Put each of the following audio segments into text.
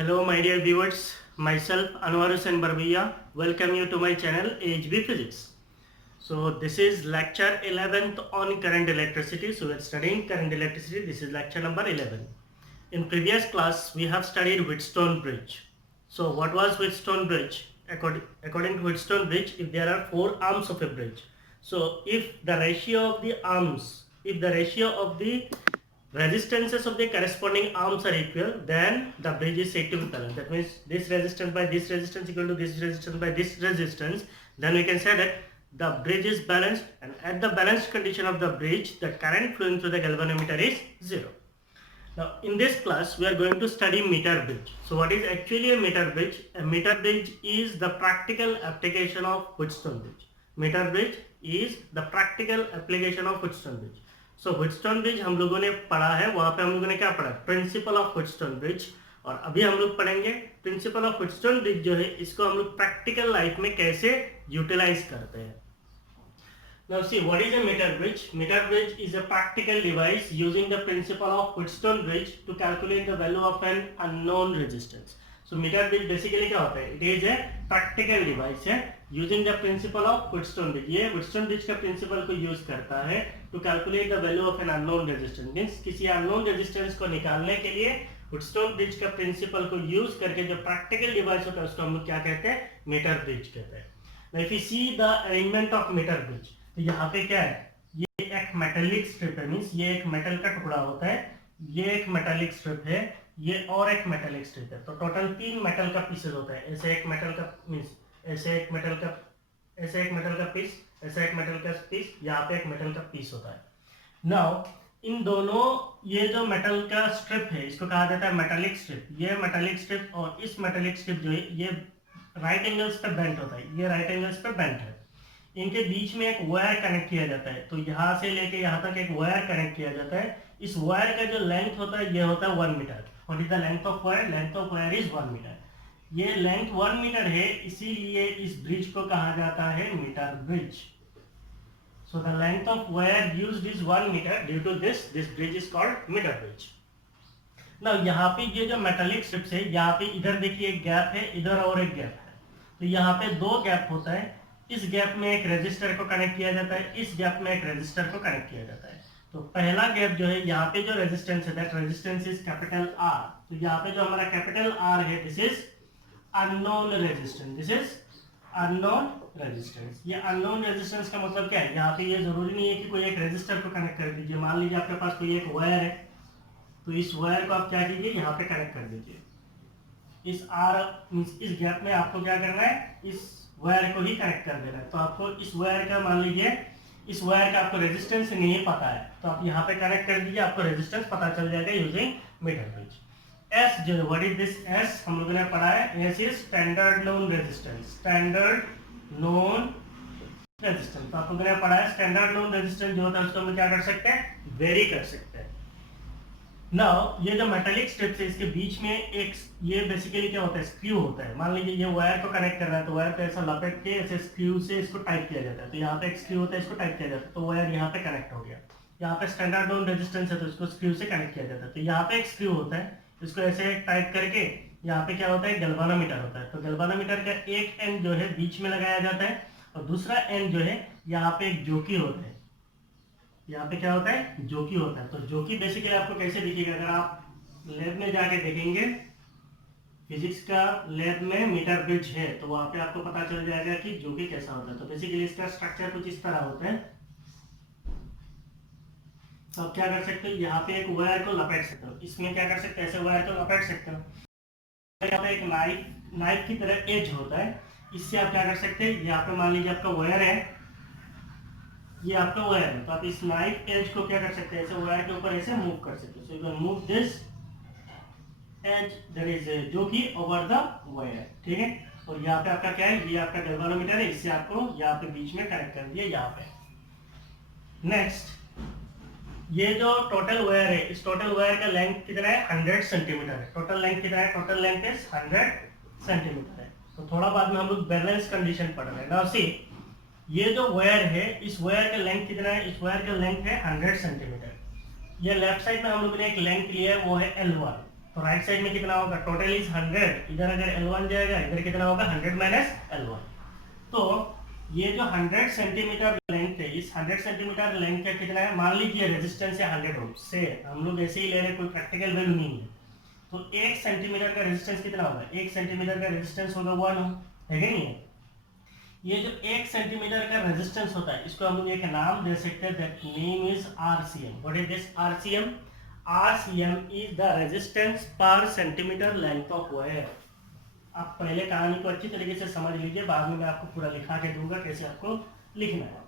Hello, my dear viewers. Myself Anwar Hussain Barbia. Welcome you to my channel AHB Physics. So this is lecture 11th on current electricity. So we are studying current electricity. This is lecture number 11. In previous class we have studied Wheatstone bridge. So what was Wheatstone bridge? According to Wheatstone bridge, if there are four arms of a bridge, so if the ratio of the arms, if the ratio of the resistances of the corresponding arms are equal, then the bridge is said to be balanced. That means this resistance by this resistance equal to this resistance by this resistance. Then we can say that the bridge is balanced, and at the balanced condition of the bridge, the current flowing through the galvanometer is 0. Now in this class we are going to study meter bridge. So what is actually a meter bridge? A meter bridge is the practical application of Wheatstone bridge. Meter bridge is the practical application of Wheatstone bridge. So Wheatstone bridge हम लोगों ने पढ़ा है, वहां पे हम लोगों ने क्या पढ़ा? Principle of Wheatstone bridge. और अभी हम लोग पढ़ेंगे प्रिंसिपल ऑफ व्हीटस्टोन ब्रिज जो है, इसको हम लोग प्रैक्टिकल लाइफ में कैसे यूटिलाइज करते हैं। Now see, what is a meter bridge? Meter bridge is a practical device using the principle of Wheatstone bridge to calculate the value of an unknown resistance. So meter bridge basically क्या होता है? It is a practical device है using the principle of Wheatstone bridge. ये Wheatstone bridge का principle को use करता है to calculate the value of an unknown resistance. Means किसी unknown resistance को निकालने के लिए Wheatstone bridge का principle को use करके जो practical device होता है उसको हम लोग क्या कहते हैं? Meter bridge कहते हैं. Now if you see the arrangement of meter bridge, तो यहाँ पे क्या है? ये एक मेटेलिक स्ट्रिप है, मीन्स ये एक मेटल का टुकड़ा होता है, ये एक मेटेलिक स्ट्रिप है, ये और एक मेटेलिक स्ट्रिप है। तो टोटल 3 मेटल का पीसेस होता है। ऐसे एक मेटल का मीन्स ऐसे एक मेटल का पीस, ऐसे एक मेटल का पीस, यहाँ पे एक मेटल का पीस होता है। नाउ इन दोनों, ये जो मेटल का स्ट्रिप है इसको कहा जाता है मेटेलिक स्ट्रिप। ये मेटेलिक स्ट्रिप और इस मेटेलिक स्ट्रिप जो है ये राइट एंगल्स पे बेंट होता है, ये राइट एंगल्स पे बेंट है। इनके बीच में एक वायर कनेक्ट किया जाता है, तो यहाँ से लेके यहाँ तक एक वायर कनेक्ट किया जाता है। इस वायर का जो लेंथ होता है ये होता है 1 मीटर। What is the length of wire? Length of wire is 1 metre. ये लेंथ 1 मीटर है, इसीलिए इस ब्रिज को कहा जाता है metre bridge. So the length of wire used is 1 metre. Due to this bridge is called metre bridge. ना यहाँ पे ये जो मेटालिक स्ट्रिप्स है, यहाँ पे इधर देखिए एक गैप है, इधर और एक गैप है, तो यहाँ पे 2 गैप होता है। इस गैप में एक रेजिस्टर को कनेक्ट किया जाता है, इस गैप में एक रेजिस्टर को कनेक्ट किया जाता है। तो पहला गैप जो है, यहाँ पे जो रेजिस्टेंस है that resistance is capital R. तो यहाँ पे जो हमारा कैपिटल आर है this is unknown resistance, this is unknown resistance. ये अननोन रेजिस्टेंस का मतलब क्या है? यहाँ पे ये जरूरी नहीं है कि कोई एक रेजिस्टर को कनेक्ट कर दीजिए। मान लीजिए आपके पास कोई एक वायर है, तो इस वायर को आप क्या कीजिए, यहाँ पे कनेक्ट कर दीजिए। इस आर इस गैप में आपको क्या करना है? इस वायर को ही कनेक्ट कर देना है। तो आपको इस वायर का, मान लीजिए इस वायर का आपको रेजिस्टेंस नहीं पता है, तो आप यहाँ पे कनेक्ट कर दीजिए, आपको रेजिस्टेंस पता चल जाएगा यूजिंग मीटर ब्रिज। एस जो व्हाट इज दिस एस? हम लोगों ने पढ़ा है, S is standard known resistance. Standard known resistance तो आप लोगों ने पढ़ा है। स्टैंडर्ड नोन रेजिस्टेंस जो होता है उसको हम क्या कर सकते हैं? वेरी कर सकते हैं। नाउ ये जो मेटालिक स्ट्रिप्स है इसके बीच में एक, ये बेसिकली क्या होता है? स्क्रू होता है। मान लीजिए ये वायर को कनेक्ट कर रहा है, तो वायर को ऐसा लपेट के ऐसे स्क्रू से इसको टाइट किया जाता है। तो यहाँ पे एक स्क्रू होता है, इसको टाइट किया जाता है, तो वायर यहाँ पे कनेक्ट हो गया। यहाँ पे स्टैंडर्ड नोन रेजिस्टेंस है तो इसको स्क्रू से कनेक्ट किया जाता है। तो यहाँ पे एक स्क्रू होता है, इसको ऐसे टाइट करके यहाँ पे क्या होता है? गैल्वानोमीटर होता है। तो गैल्वानोमीटर का एक एंड जो है बीच में लगाया जाता है, और दूसरा एंड जो है यहाँ पे एक जोकी होता है। यहाँ पे क्या होता है? जोकी होता है। तो जोकी बेसिकली आपको कैसे दिखेगा? अगर आप लैब में जाके देखेंगे, फिजिक्स का लैब में मीटर ब्रिज है, तो वहां पे आपको पता चल जाएगा कि जोकी कैसा होता है। तो बेसिकली इसका स्ट्रक्चर कुछ इस तरह होता है। तो आप क्या कर सकते हो? यहाँ पे एक वायर को लपेट सकते हो। इसमें क्या कर सकते हो? ऐसे वायर को लपेट सकते हो। यहाँ पे एक नाइफ की तरह एज होता है, इससे आप क्या कर सकते हैं? यहाँ पे मान लीजिए आपका वायर है, ये आपका वायर है, तो आप इस नाइफ एज को क्या कर सकते हैं? ऐसे वायर के ऊपर ऐसे मूव कर सकते हो। So you can move this edge, there is jockey over the wire, ठीक है। और यहाँ पे आपका क्या है? ये आपका गैल्वानोमीटर है, इससे आपको यहाँ पे बीच में कनेक्ट कर दिया यहाँ पे। नेक्स्ट, ये जो टोटल वायर है, इस टोटल वायर का लेंथ कितना है? 100 सेंटीमीटर है। टोटल लेंथ कितना है? टोटल लेंथ इज 100 सेंटीमीटर है। तो थोड़ा बाद में हम लोग बैलेंस कंडीशन पढ़ रहे हैं। नाउ सी, ये जो वायर है, इस वायर का लेंथ कितना है? इस वायर का लेंथ है 100 सेंटीमीटर। ये लेफ्ट साइड में हम लोगों ने एक लेंथ लिया है, वो है L1। तो राइट साइड में कितना होगा, टोटल इज 100, इधर अगर L1 जाएगा इधर कितना होगा 100 माइनस L1। तो ये जो 100 सेंटीमीटर लेंथ है, इस 100 सेंटीमीटर लेंथ का कितना है, मान लीजिए रेजिस्टेंस है 100 ओम से, हम लोग ऐसे ही ले रहे हैं, कोई प्रैक्टिकल वैल्यू नहीं है। तो 1 सेंटीमीटर का रेजिस्टेंस कितना होगा, 1 सेंटीमीटर का रेजिस्टेंस होगा 1 ओम, है कि नहीं है। ये जो 1 सेंटीमीटर का रेजिस्टेंस होता है इसको हम लोग एक नाम दे सकते हैं, that name is RCM। What is this RCM? RCM is the resistance per centimetre length of wire. आप पहले कहानी को अच्छी तरीके से समझ लीजिए, बाद में मैं आपको पूरा लिखा के दूंगा कैसे आपको लिखना है।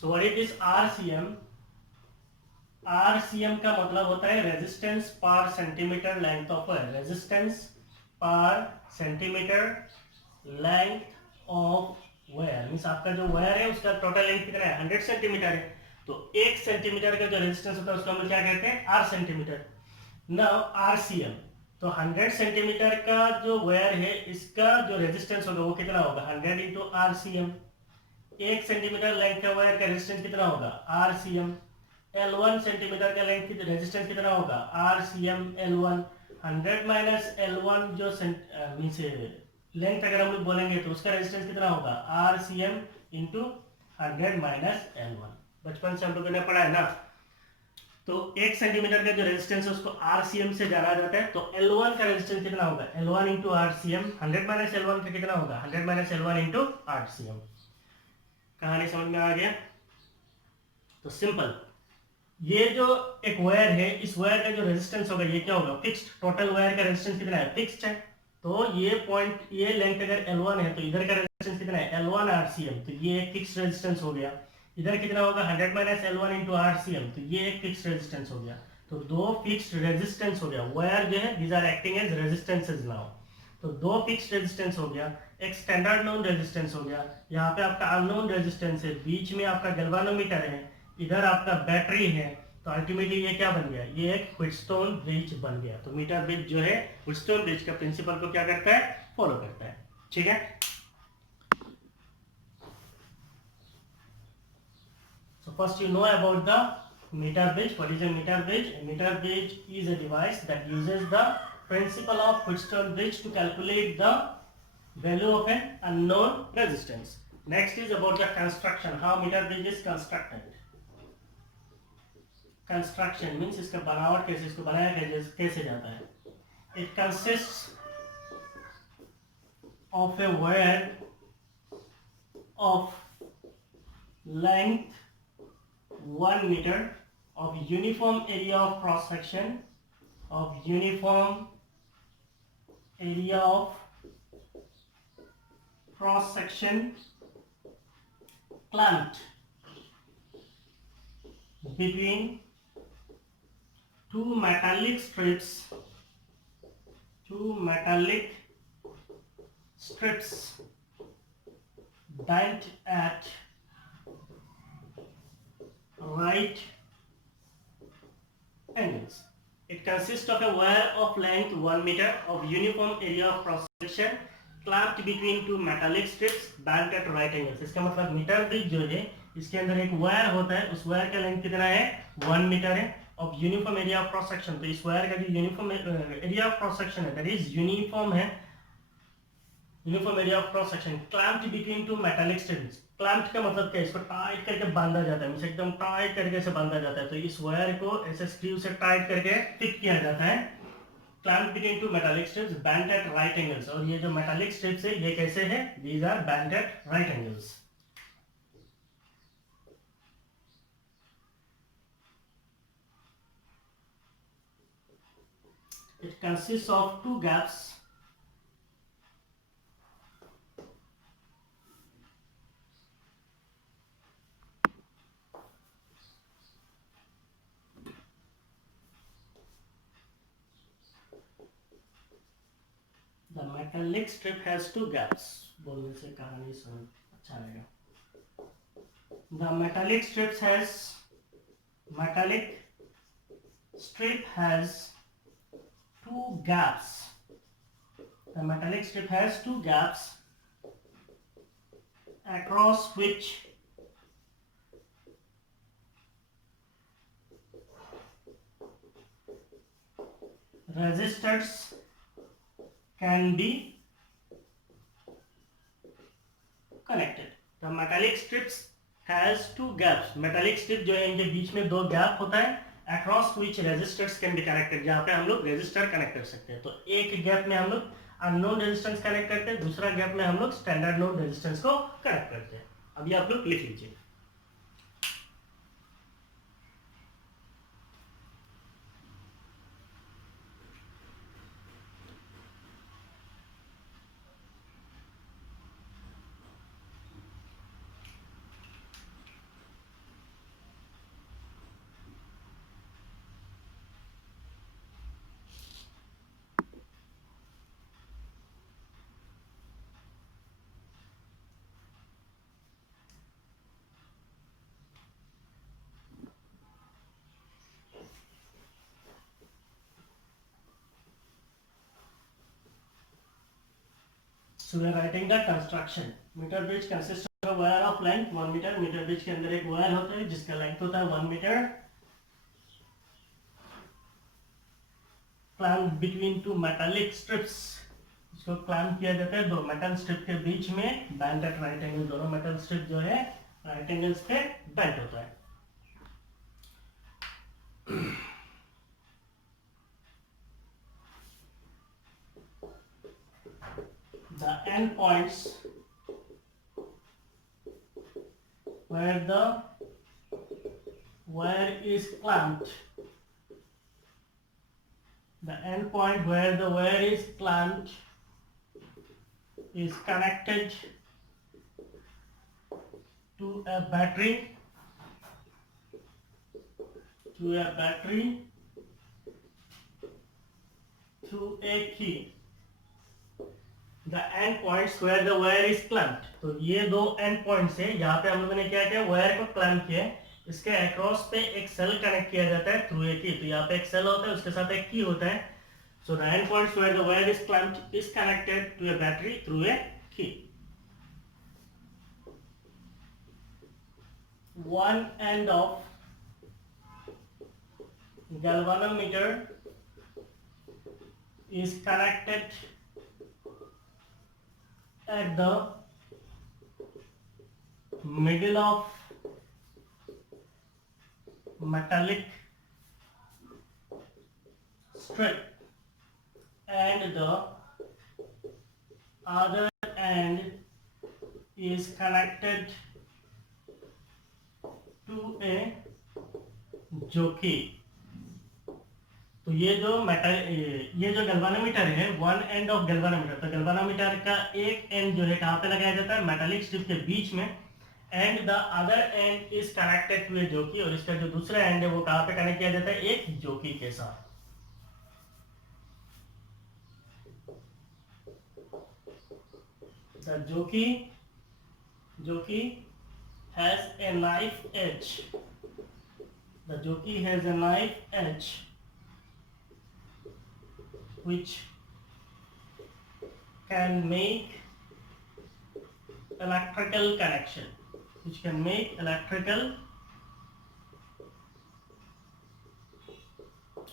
So what is this RCM? RCM का मतलब होता है resistance per centimetre length of wire. Resistance per centimetre length of wire means आपका जो वायर है उसका टोटल लेंथ कितना है, 100 सेंटीमीटर है। तो 1 सेंटीमीटर का जो रेजिस्टेंस होता है उसको हम क्या कहते हैं, R सेंटीमीटर। नाउ RCM, तो 100 सेंटीमीटर का जो वायर है इसका जो रेजिस्टेंस होगा वो कितना होगा, 100 इंटू RCM। 1 सेंटीमीटर लेंथ का वायर का रेजिस्टेंस कितना होगा, RCM। L1 सेंटीमीटर का लेंथ की रेजिस्टेंस कितना होगा, RCM L1। 100 माइनस L1 जो मींस लेंथ अगर हम लोग बोलेंगे तो उसका रेजिस्टेंस कितना होगा, RCM इंटू 100 माइनस L1। बचपन से हम लोगों ने पढ़ा है ना। तो 1 सेंटीमीटर का जो रेजिस्टेंस है उसको RCM से जाना जाता है। तो L1 का रेजिस्टेंस कितना होगा, L1 into RCM। 100 minus L1 का कितना होगा, 100 माइनस L1 इंटू RCM। कहानी समझ में आ गया। तो सिंपल, ये जो एक वायर है इस वायर का जो रेजिस्टेंस होगा ये क्या होगा, फिक्स्ड। टोटल वायर का रेजिस्टेंस कितना है, फिक्स्ड है। तो ये पॉइंट, ये लेंथ अगर L1 है तो इधर का रेजिस्टेंस कितना है, L1 RCM। तो ये एक फिक्स्ड रेजिस्टेंस हो गया। इधर कितना होगा, 100 माइनस L1 इंटू RCM। तो ये एक फिक्स्ड रेजिस्टेंस हो गया। तो दो फिक्स्ड रेजिस्टेंस हो गया। वायर जो है, these are acting as resistances now. तो दो फिक्स्ड रेजिस्टेंस हो गया, एक स्टैंडर्ड नोन रेजिस्टेंस हो गया। यहाँ पे आपका अननोन रेजिस्टेंस है, बीच में आपका गैल्वानोमीटर है, इधर आपका बैटरी है। तो अल्टीमेटली ये क्या बन गया, ये एक व्हीटस्टोन ब्रिज बन गया। तो मीटर ब्रिज जो है व्हीटस्टोन ब्रिज का प्रिंसिपल को क्या करता है, फॉलो करता है। ठीक है। So first you know about the meter bridge. What is a meter bridge? A meter bridge is a device that uses the principle of Wheatstone bridge to calculate the value of an unknown resistance. Next is about the construction. How meter bridge is constructed. Construction means इसका बनावट कैसे, इसको बनाया कैसे जाता है. It consists of a wire of length 1 meter of uniform area of cross section, of uniform area of cross section clamped between two metallic strips bent at right angles. It consists of a wire of length 1 meter of uniform area of cross section clamped between two metallic strips bent at right angles. इसका मतलब metre bridge जो है इसके अंदर एक wire होता है, उस वायर का लेंथ कितना है, 1 मीटर है, of uniform area of cross section. तो इस वायर का जो uniform area of cross section है, दैट इज यूनिफॉर्म है, uniform area of cross section clamped between two metallic strips. Clamped का मतलब क्या है, इसको टाइट करके बांधा जाता है, मींस एकदम टाइट करके से बांधा जाता है। तो इस वायर को ऐसे स्क्रू से टाइट करके फिट किया जाता है, clamped between two metallic strips bent at right angles. और ये जो मेटालिक स्ट्रिप्स है ये कैसे है, these are bent at right angles. It consists of two gaps The metallic strip has two gaps. बोलने से कहानी समझ अच्छा आएगा. The metallic strip has two gaps. The metallic strip has two gaps across which resistors can be connected. The metallic strips has two gaps. Metallic strip जो है इनके बीच में दो गैप होता है, across which resistors can be connected, जहाँ पे हम लोग रेजिस्टर कनेक्ट कर सकते हैं. तो एक गैप में हम लोग अननोन रेजिस्टेंस कनेक्ट करते हैं, दूसरा गैप में हम लोग स्टैंडर्ड नोन रेजिस्टेंस को कनेक्ट करते हैं. अभी आप लोग लिख लीजिए. So we are writing the construction. Meter bridge consists of a wire of length 1 meter. Metre bridge के अंदर एक वायर होता है जिसका लेंथ होता है 1 metre. Clamped between two metallic strips. इसको क्लैम्प किया जाता है दो मेटल स्ट्रिप के बीच में. बैंड एट राइट एंगल, दोनों मेटल स्ट्रिप जो है राइट एंगल्स पे बैंड होता है. The end points where the wire is clamped, the end point where the wire is clamped is connected to a battery, through a key. The end points where the wire is clamped. तो ये दो end points है. यहाँ पे हम लोगों ने क्या किया, वायर को क्लैम्प किया. इसके अक्रॉस पे एक सेल कनेक्ट किया जाता है थ्रू ए की. तो यहाँ पे एक सेल होता है, उसके साथ एक की होता है. So the end points where the wire is clamped is connected to a battery through a key. One end of galvanometer is connected at the middle of metallic strip, and the other end is connected to a jockey. तो ये जो galvanometer है, one end of galvanometer. तो galvanometer का एक and जो है कहाँ पे लगाया जाता है, मेटालिक स्ट्रिप के बीच में. And the other end is connected to a jockey. और इसका जो दूसरा एंड है वो कहाँ पे कनेक्ट किया जाता है, एक जोकी के साथ. द जोकी has a knife edge. The jockey has a knife edge which can make electrical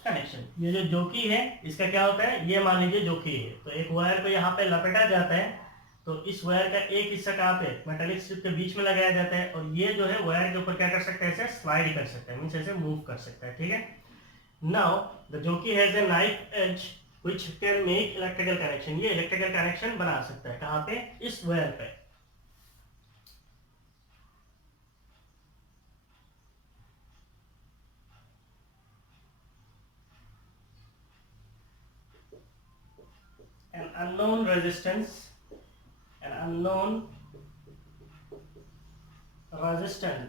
connection. ये जो जोकी है इसका क्या होता है, ये मान लीजिए जोकी है. तो एक वायर को यहाँ पे लपेटा जाता है. तो इस वायर का एक हिस्सा कहाँ पे, मेटालिक स्ट्रिप के बीच में लगाया जाता है. और ये जो है वायर के ऊपर क्या कर सकता है, ऐसे स्लाइड कर सकता है, मींस ऐसे मूव कर सकता है. ठीक है. नाउ द जोकी has a knife edge which can make electrical connection. ये इलेक्ट्रिकल कनेक्शन बना सकता है. कहाँ पे, इस वायर पे. An unknown resistance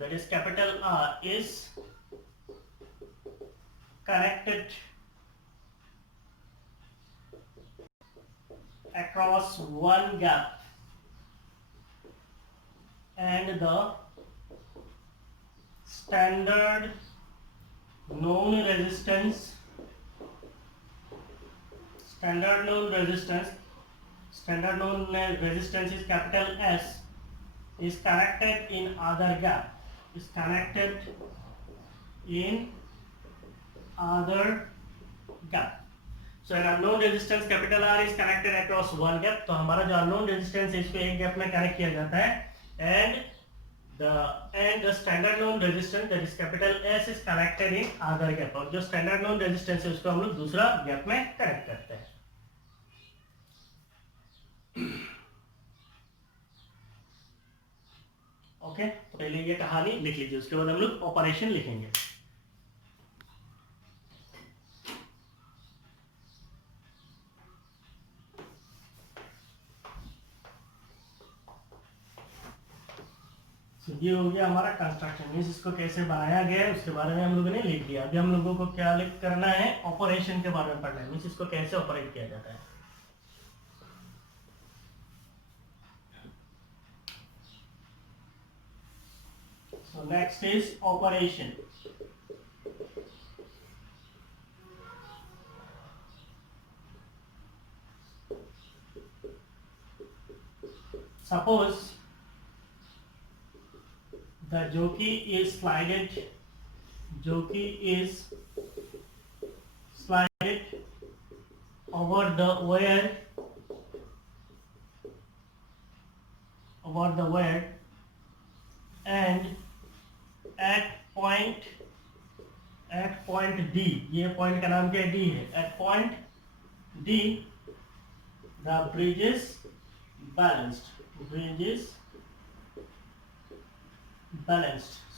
that is capital R is connected across one gap, and the standard known resistance is capital S, is connected in other gap, So an unknown resistance capital R is connected across one gap. तो हमारा जो unknown resistance है इसको एक gap में connect किया जाता है and the standard known resistance that is capital S is connected in other gap. और जो standard known resistance है उसको हम लोग दूसरा गैप में कनेक्ट करते हैं. ओके तो पहले ये कहानी लिख लीजिए, उसके बाद हम लोग ऑपरेशन लिखेंगे. ये हो गया हमारा कंस्ट्रक्शन, मींस इसको कैसे बनाया गया है उसके बारे में हम लोगों ने लिख दिया. अभी हम लोगों को क्या लिख करना है, ऑपरेशन के बारे में पढ़ना है, मींस इसको कैसे ऑपरेट किया जाता है. So next is operation. Suppose the jockey is slided over the wire and at point D, ये पॉइंट का नाम क्या है, D है. At point D the bridge is balanced.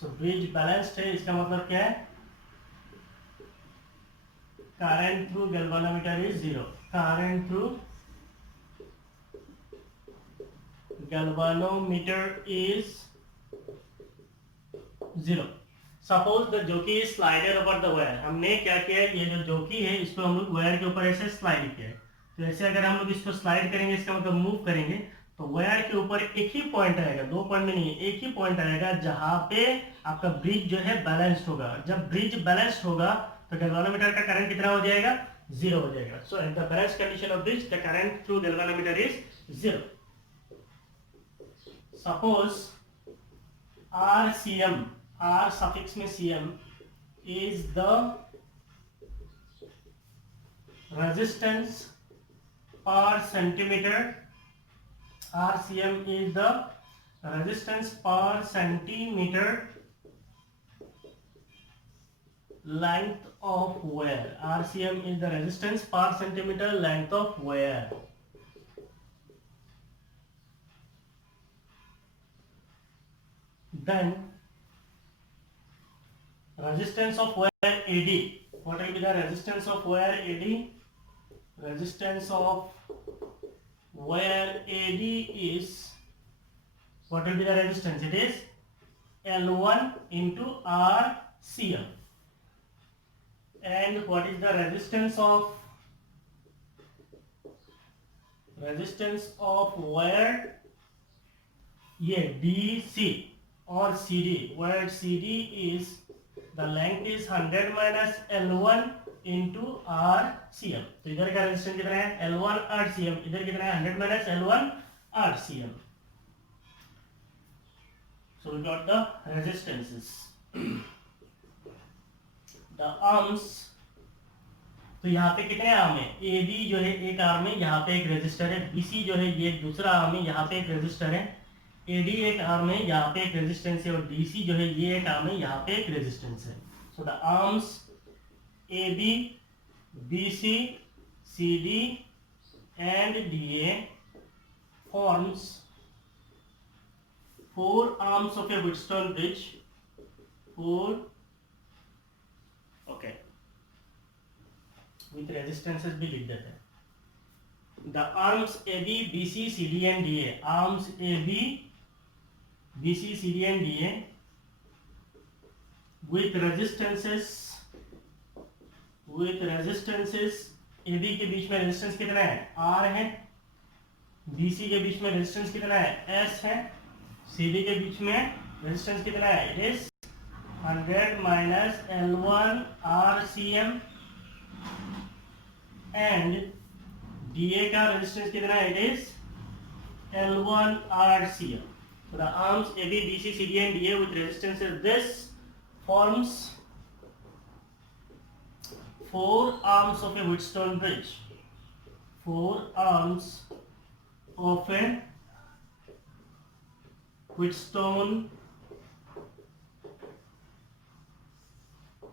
So bridge balanced है, इसका मतलब क्या है, current through galvanometer is 0. Current through galvanometer is 0. Suppose the jockey is slided over the wire. हमने क्या किया है, ये जो jockey है इसको हम लोग वायर के ऊपर ऐसे स्लाइड किया है. तो ऐसे अगर हम लोग इसको स्लाइड करेंगे, इसका मतलब मूव करेंगे, तो वायर के ऊपर एक ही पॉइंट आएगा, दो पॉइंट में नहीं है, एक ही पॉइंट आएगा जहां पे आपका ब्रिज जो है बैलेंस्ड होगा. जब ब्रिज बैलेंस्ड होगा तो गैल्वानोमीटर का करंट कितना हो जाएगा, 0 हो जाएगा. So in the balance condition of bridge the current through galvanometer is 0. Suppose RCM, R suffix में CM is the resistance per centimeter. RCM is the resistance per centimeter length of wire. RCM is the resistance per centimeter length of wire. Then resistance of wire AD. What will be the resistance of wire AD? Resistance of wire AD is, what will be the resistance? It is L1 into RCM. And what is the resistance of wire ये DC और CD. Wire CD is the length is 100 minus L1 into RCM. तो इधर का resistance कितना है, L1 RCM. इधर कितना है, 100 minus L1 RCM. So we got the resistances. The arms, तो यहाँ पे कितने आर्म है, AB जो है एक आर्म है, यहाँ पे एक रेजिस्टर है. BC जो है ये दूसरा आर्म है, यहाँ पे एक रेजिस्टर है. AD एक आर्म है, यहाँ पे एक रेजिस्टेंस है, और DC जो है ये एक आर्म है, यहाँ पे एक रेजिस्टेंस है. So the arms AB, BC, CD and DA forms 4 arms of a Wheatstone bridge. 4, okay, with resistances भी लिख देते हैं. The arms AB, BC, CD and DA. Arms AB, BC, CD and DA with resistances. AB के बीच में resistance कितना है, R है. BC के बीच में रेजिस्टेंस कितना है, S है. CD के बीच में रेजिस्टेंस कितना है, it is 100 minus L1 RCM. and DA का रेजिस्टेंस कितना है, it is L1 RCM. So the arms AB, BC, CD and DA with resistance is this forms 4 arms of a Wheatstone bridge. 4 arms of a Wheatstone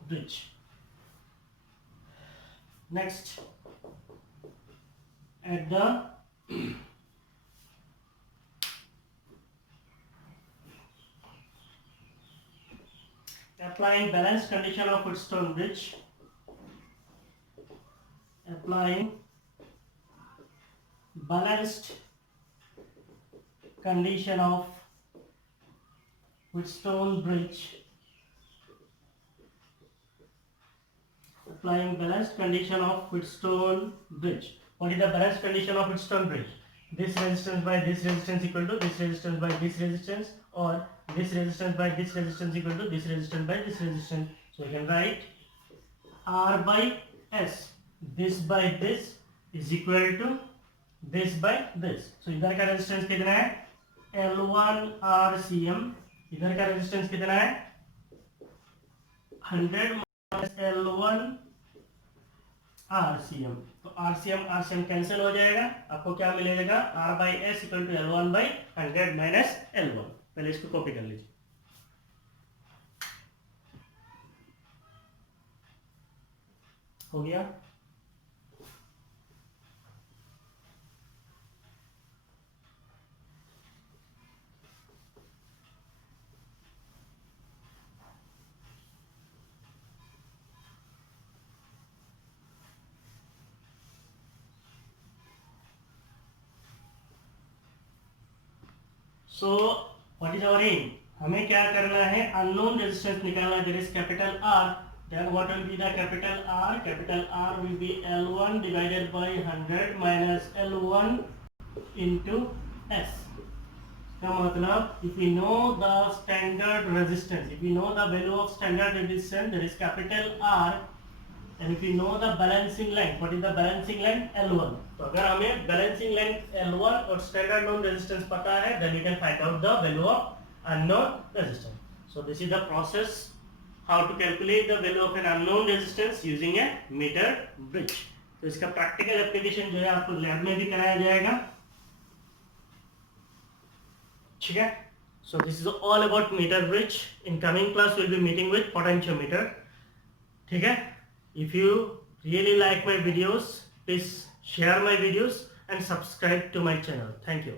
bridge. Next, at the applying balanced condition of Wheatstone bridge, applying balanced condition of Wheatstone bridge, applying balanced condition of Wheatstone bridge. What is the balanced condition of Wheatstone bridge? This resistance by this resistance equal to this resistance by this resistance, or this resistance by this resistance equal to this resistance by this resistance. So you can write R by S, this by this is equal to this by this. So इधर का resistance कितना है? L1 RCM. इधर का resistance कितना है? 100 minus L1 RCM. तो RCM cancel हो जाएगा, आपको क्या मिलेगा? R by S equal to L1 by 100 minus L1. पहले इसको कॉपी कर लीजिए. हो गया? So what is our aim? हमें क्या करना है? Unknown resistance निकालना है. There is capital R. Then what will be the capital R? Capital R will be L1 divided by 100 minus L1 into S. इसका मतलब, if we know the standard resistance, if we know the value of standard resistance, there is capital R, and if we know the balancing length, what is the balancing length? L1. तो अगर हमें balancing length L1 और standard known resistance पता है, then we can find out the value of unknown resistance. So this is the process how to calculate the value of an unknown resistance using a meter bridge. तो इसका practical application जो है आपको lab में भी कराया जाएगा. ठीक है? So this is all about meter bridge. In coming class we'll be meeting with potentiometer. ठीक है? If you really like my videos, please share my videos and subscribe to my channel. Thank you.